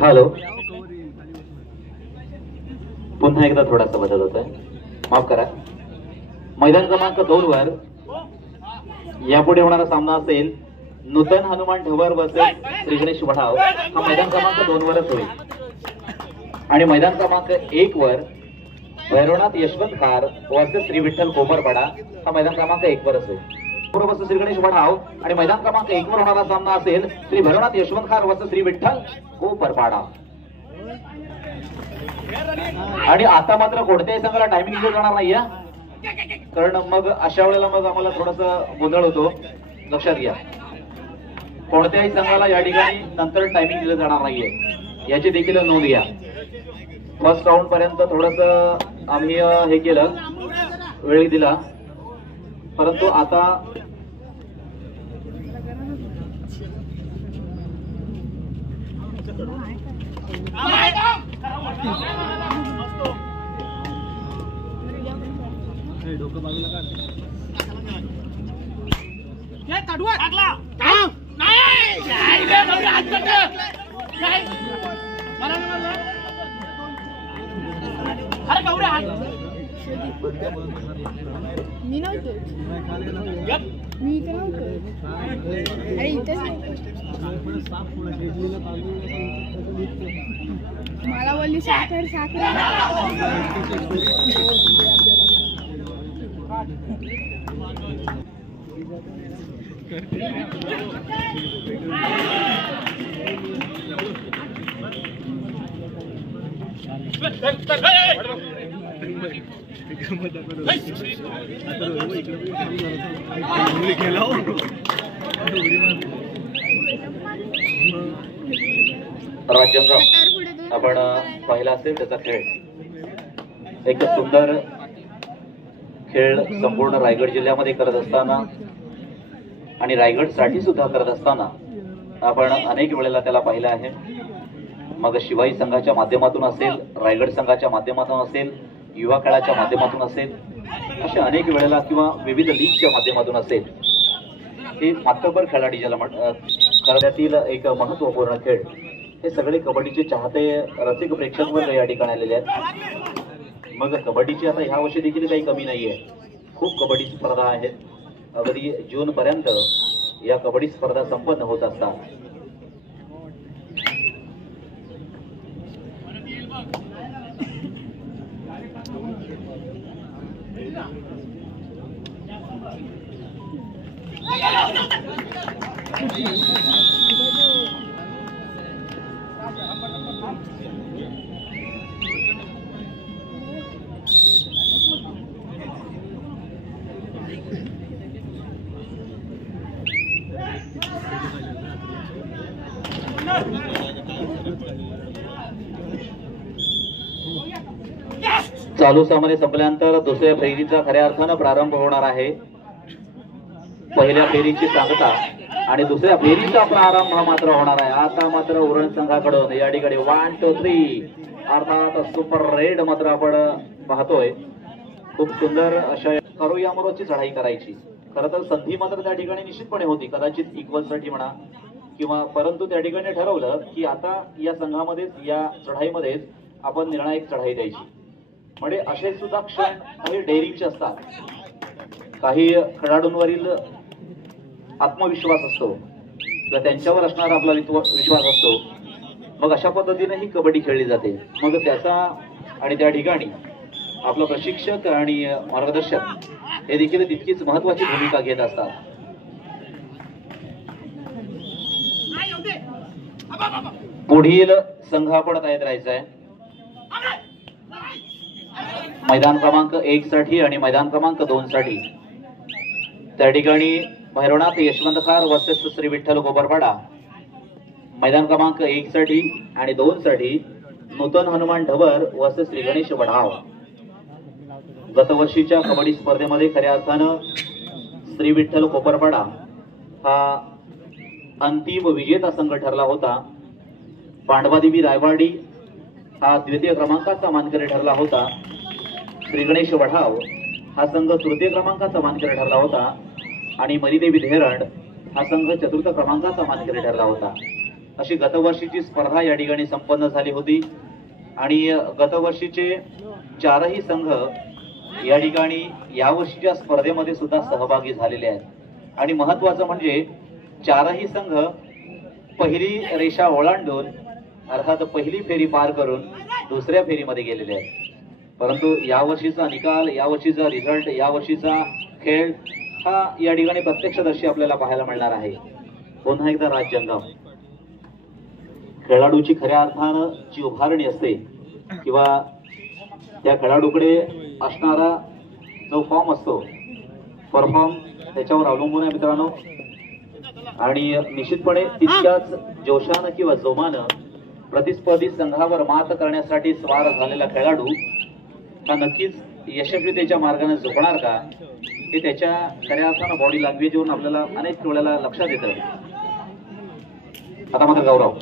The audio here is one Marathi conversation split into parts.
हॅलो, पुन्हा एकदा थोडासा बदल होतोय, माफ करा. मैदान क्रमांक 2 वर यापुढे होणारा सामना असेल नूतन हनुमान ढवर वर्सेस श्री गणेश वढाव. हा मैदान क्रमांक 2 वरच होईल. आणि मैदान क्रमांक 1 वर भैरवनाथ यशवंत खार वर्सेस श्री विठ्ठल कोमरपाडा. हा मैदान क्रमांक 1 वरच होईल. वर्सेस श्री गणेश वढाव. आणि मैदान क्रमांक 1 वर होणारा सामना असेल श्री भैरवनाथ यशवंत खार वर्सेस श्री विठ्ठल कोमरपाडा. आणि आता मात्र कोणत्याही संघाला टायमिंग दिलं जाणार नाहीये, कारण मग अशा वेळेला मग आम्हाला थोडासा गोंधळ होतो. लक्षात घ्या, कोणत्याही संघाला या ठिकाणी नंतर टायमिंग दिलं जाणार नाहीये, याची देखील नोंद घ्या. फर्स्ट राऊंड पर्यंत थोडस आम्ही हे केलं, वेळ दिला, परंतु आता डोकं बाजूला काढ. मी नव्हतो, मी इथे नव्हतो. अरे इथेच मला बोलली साखर साखर. राज्यांग आपण पाहिला असेल त्याचा खेळ, एक सुंदर खेळ संपूर्ण रायगड जिल्ह्यामध्ये करत असताना आणि रायगड साठी सुद्धा करत असताना आपण अनेक वेळेला त्याला पाहिलं आहे. मग शिवाई संघाच्या माध्यमातून असेल, रायगड संघाच्या माध्यमातून असेल, युवा खेळाच्या माध्यमातून असेल, अशा अनेक वेळेला किंवा विविध लीगच्या माध्यमातून असेल, हे मातबर खेळाडू ज्याला करण्यातील एक महत्वपूर्ण खेळ. हे सगळे कबड्डीचे चाहते रसिक प्रेक्षक वर्ग या ठिकाणी आलेले आहेत. मग कबड्डीची आता ह्या वर्षी देखील काही कमी नाहीये, खूप कबड्डी स्पर्धा आहेत. अगदी जून पर्यंत या कबड्डी स्पर्धा संपन्न होत असतात. चालू सामने संपल्यानंतर दुसऱ्या फेरीचा खऱ्या अर्थानं प्रारंभ होणार आहे. पहिल्या फेरीची सांगता आणि दुसऱ्या फेरीचा प्रारंभ मात्र होणार आहे. आता मात्र उरण संघाकडून या ठिकाणी 1 2 3 अर्थात सुपर रेड मात्र आपण पाहतोय. खूप सुंदर अशा करोयामरोची चढाई करायची. खरं तर संधी मात्र त्या ठिकाणी निश्चितपणे होती, कदाचित इक्वल साठी म्हणा किंवा परंतु त्या ठिकाणी ठरवलं की आता या संघामध्येच या चढाईमध्येच आपण निर्णायक चढाई द्यायची. म्हणजे असे सुद्धा क्षण काही डेअरिंगचे असतात, काही खेळाडूंवरील आत्मविश्वास असतो किंवा त्यांच्यावर असणारा आपला विश्वास असतो. मग अशा पद्धतीने ही कबड्डी खेळली जाते. मग त्याचा आणि त्या ठिकाणी आपला प्रशिक्षक आणि मार्गदर्शक हे देखील तितकीच महत्वाची भूमिका घेत असतात. पुढील संघ आपण तयार राहायचा आहे. मैदान क्रमांक 1 साठी आणि मैदान क्रमांक 2 साठी त्या ठिकाणी भैरवनाथ यशवंत खार वर्सेस श्री विठ्ठल गोबरपाडा. मैदान क्रमांक 1 साठी आणि 2 साठी नूतन हनुमान ढबर वर्सेस श्री गणेश वढाव. गतवर्षीच्या कबड्डी स्पर्धेमध्ये खऱ्या अर्थानं श्री विठ्ठल कोपरपाडा हा अंतिम विजेता संघ ठरला होता. पांडवादेवी रायवाडी हा द्वितीय क्रमांकाचा मानकरी ठरला होता. श्री गणेश वढाव हा संघ तृतीय क्रमांकाचा मानकरी ठरला होता आणि मरीदेवी धेरंड हा संघ चतुर्थ क्रमांकाचा मानकरी ठरला होता. अशी गतवर्षीची स्पर्धा या ठिकाणी संपन्न झाली होती आणि गतवर्षीचे 4ही संघ या ठिकाणी यावर्षीच्या स्पर्धेमध्ये सुद्धा सहभागी झालेले आहेत. आणि महत्वाचं म्हणजे 4ही संघ पहिली रेषा ओलांडून अर्थात पहिली फेरी पार करून दुसऱ्या फेरीमध्ये गेलेले आहेत. परंतु यावर्षीचा निकाल, यावर्षीचा रिझल्ट, यावर्षीचा खेळ हा या ठिकाणी प्रत्यक्षदर्शी आपल्याला पाहायला मिळणार आहे. पुन्हा एकदा राज्यंगम खेळाडूची खऱ्या अर्थानं जी उभारणी असते किंवा त्या खेळाडूकडे असणारा जो फॉर्म असतो, परफॉर्म त्याच्यावर अवलंबून आहे मित्रांनो. आणि निश्चितपणे तितक्याच जोशानं किंवा जोमानं प्रतिस्पर्धी संघावर मात करण्यासाठी स्वार झालेला खेळाडू हा नक्कीच यशस्वीतेच्या मार्गाने झुकणार का, हे त्याच्या खऱ्या अर्थानं बॉडी लँग्वेजवरून आपल्याला अनेक वेळेला लक्षात येतं. आता मात्र गौरव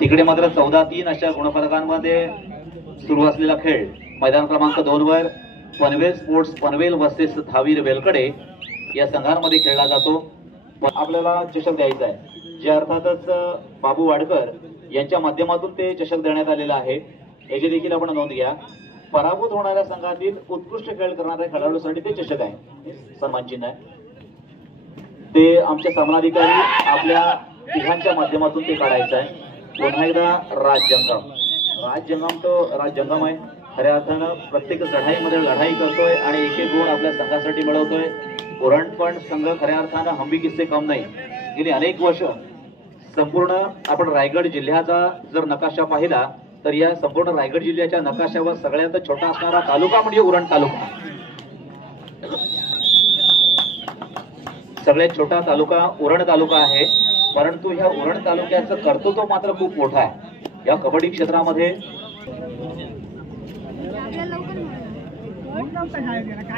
तिकडे मात्र 14-3 अशा गुणफलकांमध्ये सुरू असलेला खेळ मैदान क्रमांक 2 वर पनवेल स्पोर्ट्स पनवेल वर्सेस धावीर वेलकडे या संघांमध्ये खेळला जातो. आपल्याला चषक द्यायचा आहे, जे अर्थातच बाबू वाडकर यांच्या माध्यमातून ते चषक देण्यात आलेला आहे. याची देखील आपण नोंद घ्या. पराभूत होणाऱ्या संघातील उत्कृष्ट खेळ करणाऱ्या खेळाडूसाठी ते चषक आहे, सन्मान चिन्ह आहे. ते आमचे सामनाधिकारी आपल्या तिघांच्या माध्यमातून ते काढायचं आहे. पुन्हा एकदा राज्यंगम तो राज्यंगम आहे. खऱ्या अर्थानं प्रत्येक चढाईमध्ये लढाई करतोय आणि एक गुण आपल्या संघासाठी मिळवतोय. उरणपण संघ खऱ्या अर्थानं हंबी किस्से कम नाही. गेली अनेक वर्ष संपूर्ण आपण रायगड जिल्ह्याचा जर नकाशा पाहिला तर या संपूर्ण रायगड जिल्ह्याच्या नकाशावर सगळ्यात छोटा असणारा तालुका म्हणजे उरण तालुका. सगळ्यात छोटा तालुका उरण तालुका आहे. परंतु ह्या उरण तालुक्याचं कर्तृत्व मात्र खूप मोठं आहे या कबड्डी क्षेत्रामध्ये.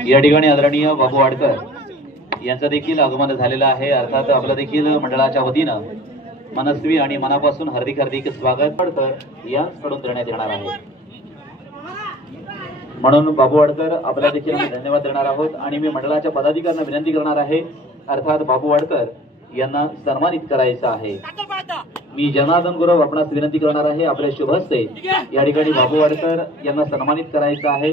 या ठिकाणी आदरणीय बाबू वाडकर यांचं देखील आगमन झालेलं आहे. अर्थात आपलं देखील मंडळाच्या वतीनं मनस्वी आणि मनापासून हार्दिक हार्दिक स्वागत वाडकर यांकडून करण्यात येणार आहे. म्हणून बाबू वाडकर आपल्या देखील आम्ही धन्यवाद देणार आहोत. आणि मी मंडळाच्या पदाधिकाऱ्यांना विनंती करणार आहे, अर्थात बाबू वाडकर यांना सन्मानित करायचं आहे. मी जनार्दन गुरव आपणास विनंती करणार आहे, आपल्या शुभ हस्ते या ठिकाणी बाबू वाडकर यांना सन्मानित करायचं आहे.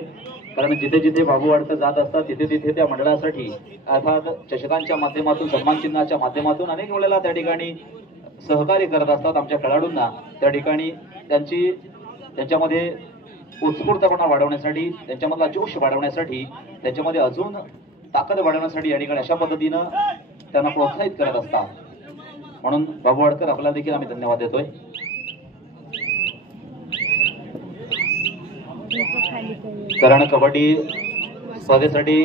कारण जिथे जिथे बाबू वाडकर जात असतात तिथे तिथे त्या मंडळासाठी अर्थात चषकांच्या माध्यमातून, सन्मान चिन्हाच्या माध्यमातून अनेक वेळेला त्या ठिकाणी सहकार्य करत असतात आमच्या खेळाडूंना. त्या ठिकाणी त्यांच्यामध्ये उत्स्फूर्तपणा वाढवण्यासाठी, त्यांच्यामधला जोश वाढवण्यासाठी, त्यांच्यामध्ये अजून ताकद वाढवण्यासाठी या ठिकाणी अशा पद्धतीनं त्यांना प्रोत्साहित करत असतात. म्हणून बाबू वाडकर आपल्याला देखील आम्ही धन्यवाद देतोय. कारण कबड्डी स्पर्धेसाठी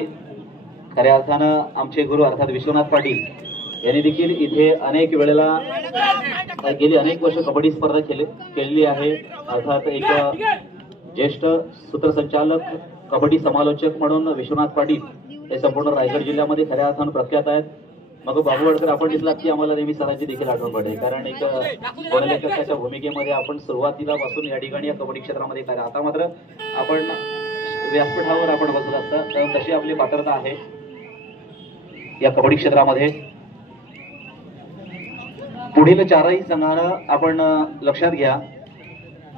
खऱ्या अर्थानं आमचे गुरु अर्थात विश्वनाथ पाटील यांनी देखील इथे अनेक वेळेला गेली अनेक वर्ष कबड्डी स्पर्धा केलेली आहे. अर्थात एक ज्येष्ठ सूत्रसंचालक, कबड्डी समालोचक म्हणून विश्वनाथ पाटील हे संपूर्ण रायगड जिल्ह्यामध्ये खऱ्या अर्थानं प्रख्यात आहेत. मग बाबू वाडकर आपण दिसलात की आम्हाला नेहमी सरांची देखील आठवण पडेल. कारण एक बोललेखकाच्या भूमिकेमध्ये आपण सुरुवातीला पासून या ठिकाणी या कबड्डी क्षेत्रामध्ये काय, आता मात्र आपण व्यासपीठावर आपण बसत असता, तर तशी आपली पात्रता आहे या कबड्डी क्षेत्रामध्ये. पुढील चारही संघानं आपण लक्षात घ्या,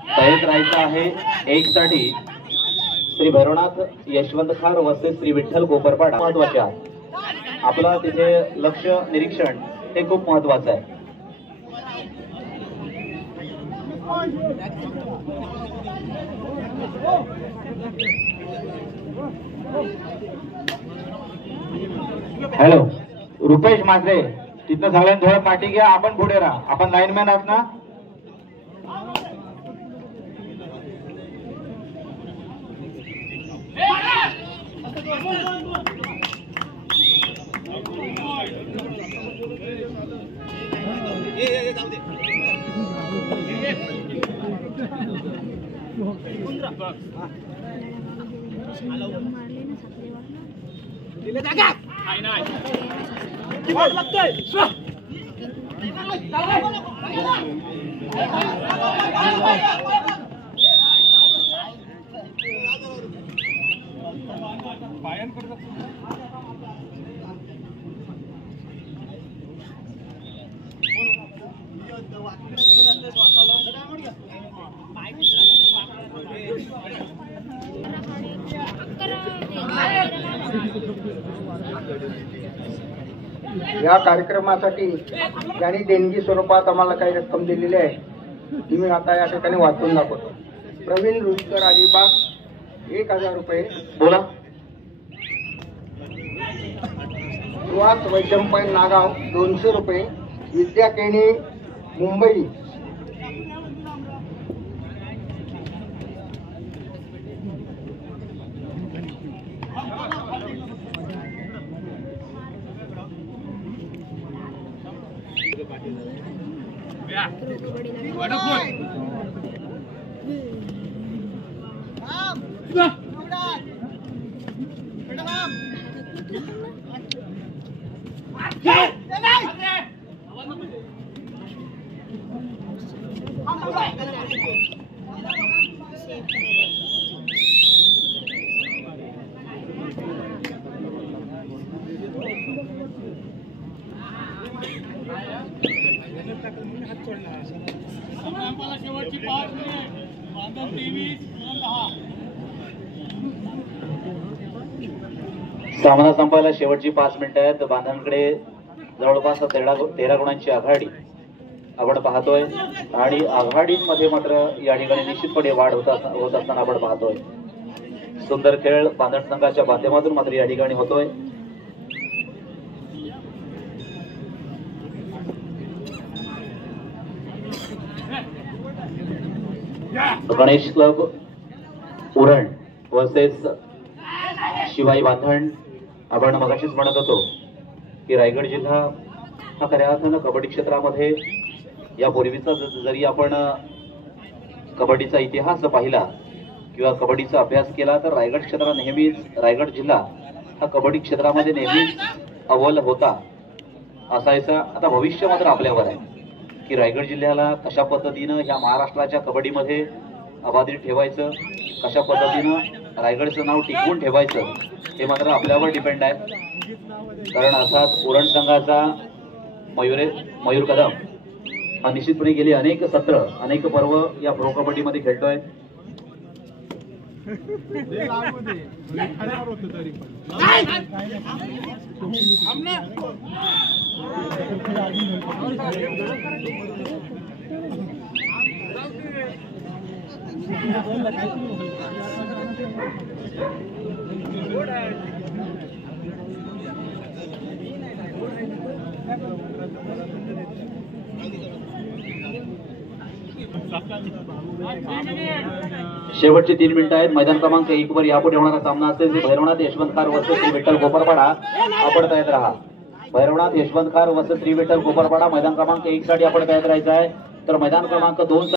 तयारीत राहायचं आहे. 1 साठी श्री भैरवनाथ यशवंत खार वसे श्री विठ्ठल कोपरपाडा महत्वाचे आहे. आपला तिथे लक्ष निरीक्षण हे खूप महत्वाचं आहे. हॅलो रुपेश मात्रे, तिथनं सगळ्यांनी थोडं पाठी घ्या. आपण पुढे राहा. आपण लाईनमॅन आहात ना. या कार्यक्रमासाठी ज्यांनी देणगी स्वरूपात आम्हाला काही रक्कम दिलेली आहे ती मी आता या ठिकाणी वाचून दाखवतो. प्रवीण रुईकर अलिबाग 1000 रुपये. बोला. सुहास वैशंपाई नागाव 200 रुपये. विद्या केणी मुंबई सामना संपायला शेवटची 5 मिनिटं आहेत. बांधणकडे जवळपास 13 गुणांची आघाडी आपण पाहतोय आणि आघाडीमध्ये मात्र या ठिकाणी निश्चितपणे वाढ होत असताना आपण पाहतोय. सुंदर खेळ बांधण संघाच्या माध्यमातून मात्र या ठिकाणी होतोय. Ganesh club Uran versus Shivai Bandhan. आपण मगाशीच म्हणत होतो की रायगड जिल्हा हा खऱ्या अर्थानं कबड्डी क्षेत्रामध्ये यापूर्वीचा जरी आपण कबड्डीचा इतिहास पाहिला किंवा कबड्डीचा अभ्यास केला तर रायगड क्षेत्र नेहमीच रायगड जिल्हा हा कबड्डी क्षेत्रामध्ये नेहमीच अव्वल होता असायचा. आता भविष्य मात्र आपल्यावर आहे की रायगड जिल्ह्याला कशा पद्धतीनं ह्या महाराष्ट्राच्या कबड्डीमध्ये अबाधित ठेवायचं, कशा पद्धतीनं रायगडचं नाव टिकवून ठेवायचं हे मात्र आपल्यावर डिपेंड आहे. कारण अर्थात उरण संघाचा मयूर कदम हा निश्चितपणे गेली अनेक सत्र अनेक पर्व या प्रो कबड्डीमध्ये खेळतोय. शेवटचे 3 मिनिटं आहेत. मैदान क्रमांक 1 वर यापुढे होणारा सामना असेल ते भैरवनाथ यशवंत खार वर्सेस श्री विठ्ठल कोपरपाडा. आपण तयार राहा. भैरवनाथ यशवंत खार वर्सेस श्री विठ्ठल कोपरपाडा मैदान क्रमांक 1 साठी आपण तयार राहायचं आहे. तर मैदान क्रमांक 2